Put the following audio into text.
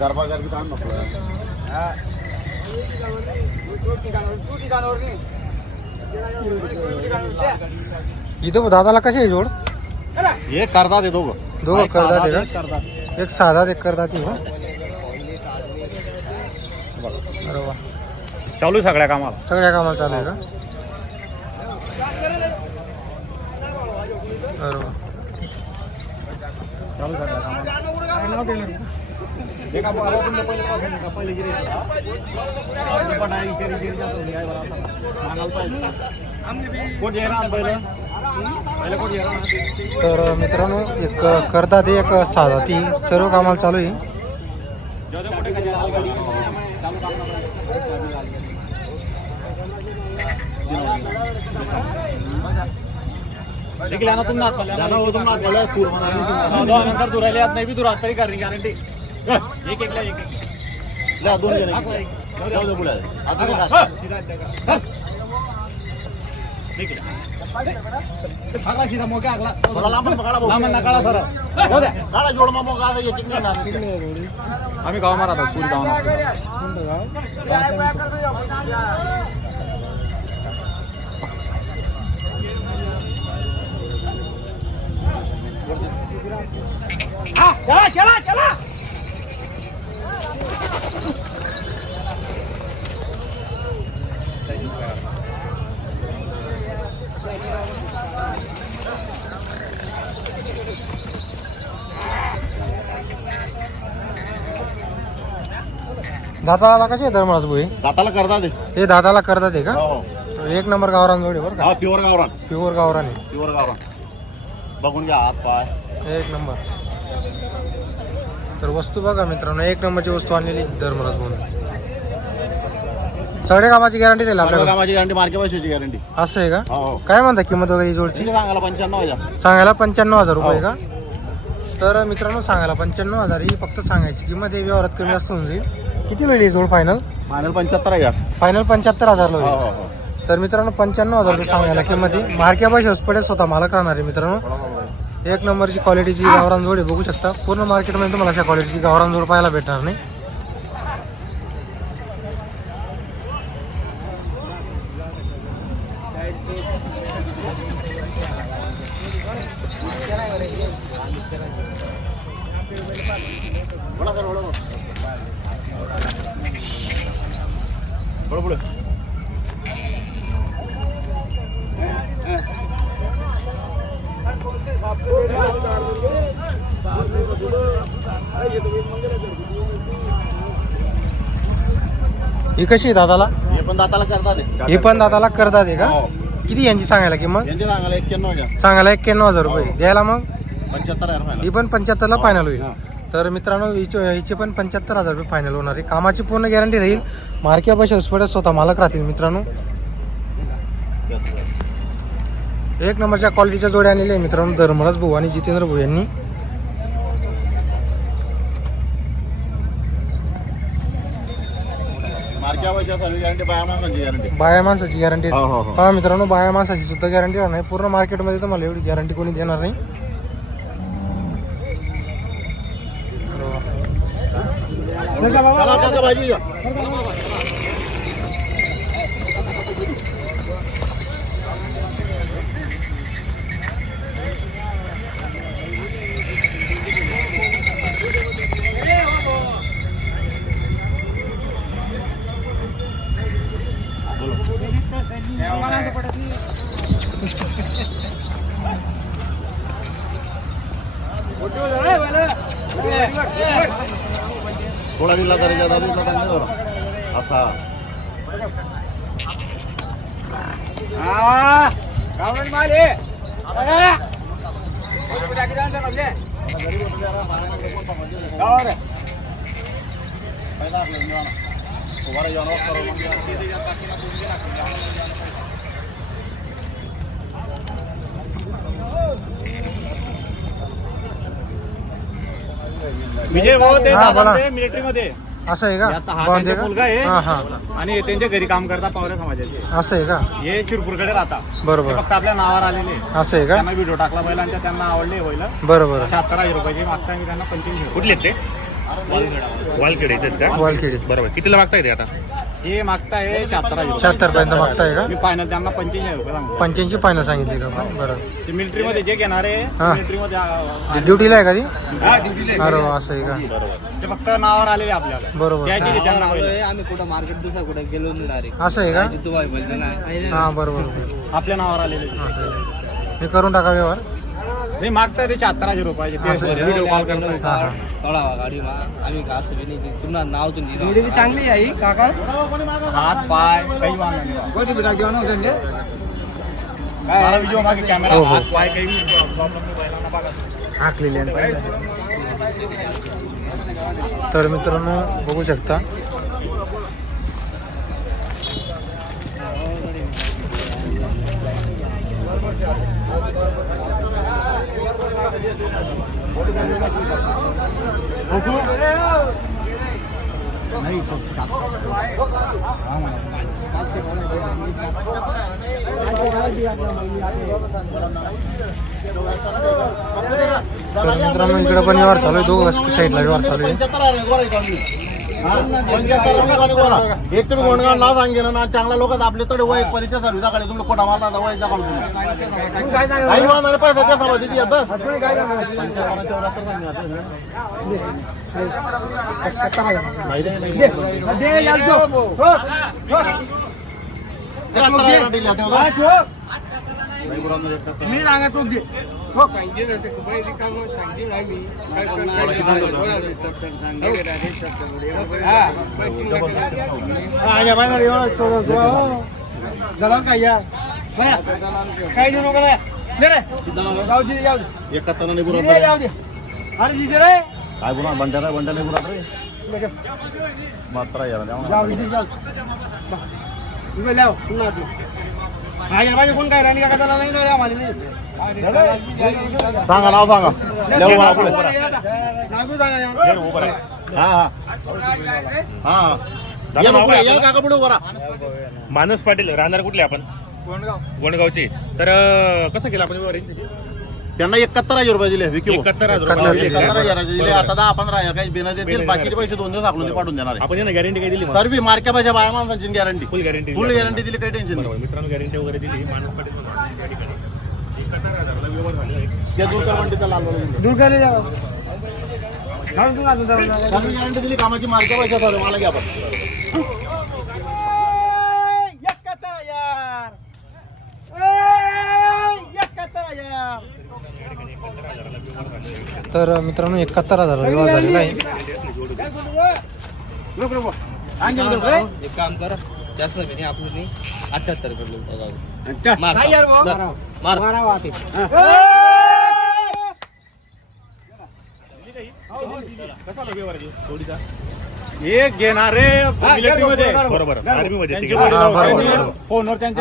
गरबागरबी ताण नको. इथं दादाला कशी आहे जोड? हे करतात हे दोघं. दोघं करदात आहे का? एक साधा एक करदात आहे हो चालू आहे सगळ्या कामाला. सगळ्या कामाला चालू आहे का? वा. चालू? तर मित्रांनो एक करदात आहे एक साधा ती सर्व कामाला चालू आहे. चालू नंतर तू राहिले नाही रात तरी करणी गॅरंटी एक एक ला एक दोन जण जाऊ दे पुढे आता मारा दादाला कशी आहे धर्मराज भाई? दाताला करता ते. हे दादाला करदात आहे का? हो एक नंबर गावरान जोड बरं का? हा प्युअर गावरान. प्युअर गावरान आहे. प्युअर गावरान. बघून घ्या हात पाय. एक नंबर. तर वस्तू बघा मित्रांनो एक नंबरची वस्तू आणलेली धर्मराज म्हणून. सगळ्या कामाची गॅरंटी कामाची गॅरंटी मार्के पैशाची गॅरंटी असं आहे का? हो हो. काय म्हणता किंमत वगैरे ही जोडची? सांगायला पंच्याण्णव हजार. सांगायला पंच्याण्णव हजार रुपये हो. का? तर मित्रांनो सांगायला पंच्याण्णव हजार ही फक्त सांगायची किंमत ही व्यवहारात कमी जास्त होऊन जाईल. किती होईल ही जोड फायनल फायनल पंच्याहत्तर हजार. फायनल पंच्याहत्तर हजार हो हो हो. तर मित्रांनो पंच्याण्णव हजार रुपये सांगायला किंमत ही मार्क्या पैसे पडे स्वतः मालक राहणार आहे मित्रांनो. एक नंबरची क्वालिटीची गावरान जोड आहे बघू शकता. पूर्ण मार्केटमध्ये तुम्हाला अशा क्वालिटीची गावरान जोड पाहायला भेटणार नाही. बोला. ही कशी आहे दादाला? हे पण दाताला करता ते ही पण दादाला करतात आहे का? हो. किती यांची सांगायला किंमत? यांचे सांगायला एक्क्याण्णव हजार सांगायला एक्क्याण्णव हजार रुपये. द्यायला मग? पंच्याहत्तर हजार ही पण पंच्याहत्तरला फायनल होईल. हा. तर मित्रांनो हिचे हिचे पण पंच्याहत्तर हजार रुपये फायनल होणार आहे. कामाची पूर्ण गॅरंटी राहील. पैसे हॉस्पिटल स्वतः मालक राहतील मित्रांनो. एक नंबरच्या क्वालिटीच्या जोड्या आणलेल्या आहे मित्रांनो. धर्मराज भाऊ आणि जितेंद्र भाऊ यांनी. बाया माणसाची गॅरंटी हो हो हो. हा मित्रांनो बाया माणसाची सुद्धा गॅरंटी राहणार पूर्ण मार्केटमध्ये तुम्हाला एवढी गॅरंटी कोणी देणार नाही. चला आपल्याला भाजी घ्या थोडा दिला तरी जाता दिला तरी बरं असा फायदा आपल्याला निवांत. उभारा जेवण करू विजय भाऊ ते हा, बोला. मिलिटरी मध्ये. असं आहे का? हा त्यांचा मुलगा आहे. हा हा. आणि त्यांच्या घरी काम करता पावऱ्या समाजाचे. असं आहे का? हे शिरपूरकडे राहता बरोबर. फक्त आपल्या नावावर आलेले आहे. असं आहे का? त्यांना व्हिडिओ टाकला बैलांच्या त्यांना आवडले बैल बरं बरं शहात्तर हजार रुपयाचे मागता मी त्यांना पंचवीस कुठले आहेत ते? वालखेड. आहेत का? वालखेडी बरोबर. कितीला मागताय ते आता? हे मागताय शहात्तर पर्यंत मागताय का? मी फायनल त्यांना रुपये सांगतो. पंच्याऐंशी फायनल सांगितली का? बरं. ते मिलिटरी मध्ये जे घेणार आहे हा. मिलिटरी मध्ये आ- ड्युटीला आहे का ती? हा, duty ला अरे. वा, असं आहे का? ते फक्त नावावर आलेले आपल्याला. बरोबर. द्यायचे ते त्यांना बैल. आम्ही कुठं मार्केट दुसरा कुठं गेलो नाही डायरेक्ट असं आहे का? दुबाई बोलतो ना. हा बरोबर बरोबर. आपल्या नावावर आलेले असं आहे. हे करून टाका व्यवहार. नाही मागताय ते शहात्तर हजार रुपयाचे. ते व्हिडिओ कॉल करतात हा हा. गाडी मा आम्ही घास पुन्हा नाव तुम्ही चांगली आहे काका. हात पाय काही वांधा नाही. मला व्हिडिओ मागे कॅमेरा हो, हो. हात पाय काही प्रॉब्लेम नाही. बैलांना बघा हाकलेली तर मित्रांनो बघू शकता. Oku. Này, cặp. Không. तर मित्रांनो इकडे पण व्यवहार चालू आहे. दोघ साईडला व्यवहार चालू आहे. एक तुम्ही गोंडगाव नाव सांगेल ना चांगला लोक आपले तडे वय परीक्षा सर्व्हिसाकडे तुम्ही कोटा मारला तर वय दाखवून तुम्ही पैसा त्या सभा देते बस. त्र्याहत्तर आहे, दिली, ठेवतो. मी सांगा तू घे काय देऊ नको दे रे जाऊ दे जाऊ दे एकाहत्तर आणि गुरु काय गुन्हा? बंटारा बंटाने गुन्हा रे मात्र यार लाव कोण काय राणी काका नाही सांगा नाव सांगा. देऊ मला पुढे. हा हा. हा. या पुढे, या काका पुढे उभा राहा. मानस पाटील राहणार कुठले आपण? वणगावचे तर कसं केलं आपण? त्यांना एकाहत्तर हजार रुपये दिले विकी एकाहत्तर हजार एकाहत्तर रुपये. दिले. एकाहत्तर हजाराचे दिले बरोबर. आता दहा पंधरा हजार काही बिना देतील बिना बाकीचे देणार. पैसे दोन दिवस ते पाठवून देणार आहे. आपण यांना गॅरंटी काय दिली सर्व मार्क्या पाहिजे बाया माणसाची guarantee full guarantee full guarantee दिली काही टेन्शन नाही. मित्रांनो गॅरंटी वगैरे दिली. मानस पाटील म्हणून या ठिकाणी एकाहत्तर हजाराला व्यवहार झालेला आहे त्या दूर मंडीचा लाल दूर करे जाऊ जाऊ तू ना, तू जाऊ ना. सर्व गॅरंटी दिली कामाची मार्क्या पैसे सर्व मला घ्या आपण तर मित्रांनो एकाहत्तर हज़ार व्यवहार झालेला एक काम कर जास्त नाही आपण अठ्याहत्तर करून एक घेणारे बरोबर. फोनवर त्यांच्या